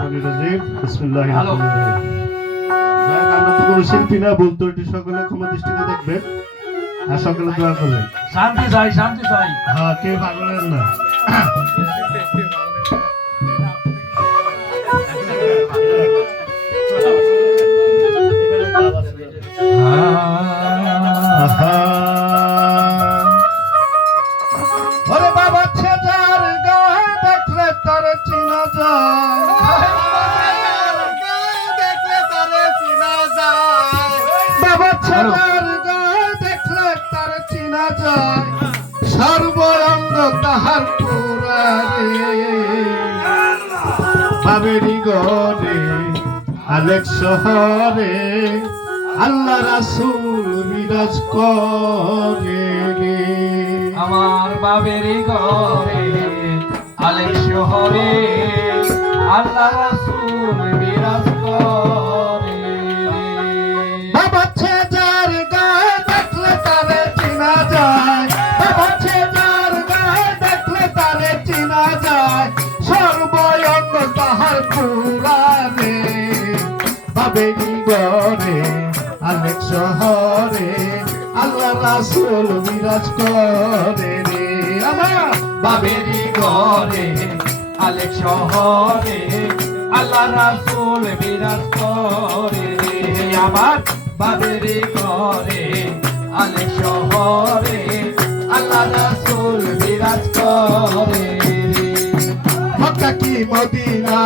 শাইতানির রাজিম বিসমিল্লাহির রহমানির রহিম। আমরা তো কোনো শিল্পী না, বলতো এটি সকলে ক্ষমা দৃষ্টিতে দেখবেন আর সকলে দোয়া করবেন। শান্তি চাই, শান্তি চাই। হ্যাঁ, কেউ পাগলেন না। ওরে বাবা ছেজার গায়ে দেখলে তার চিনা যায়, বাবা ছেজার গায়ে দেখলে তার চিনা যায়, সর্বঙ্গ তাহার পুরারে বাবেরি গরে আলেক শহরে আল্লাহ রাসূল বিরাজ করে রে। আমার বাবেরি ঘরে আলেক শহরে আল্লাহ রাসূল বিরাজ করে। বাবা ছেজার গায়ে দেখলে তারে চিনা যায়, বাবা ছেজার গায়ে দেখলে তারে চিনা যায়, সর্বঙ্গ তাহার পুরারে বাবেরি গরে আলেক শহরে আল্লাহ রাসূল বিরাজ করে রে। আমার বাবেরি ঘরে আলেক শহরে আল্লাহ রাসূল বিরাজ করে। আমার বাবেরি ঘরে আলেক শহরে আল্লাহ রাসূল বিরাজ করে। মক্কা কি মদিনা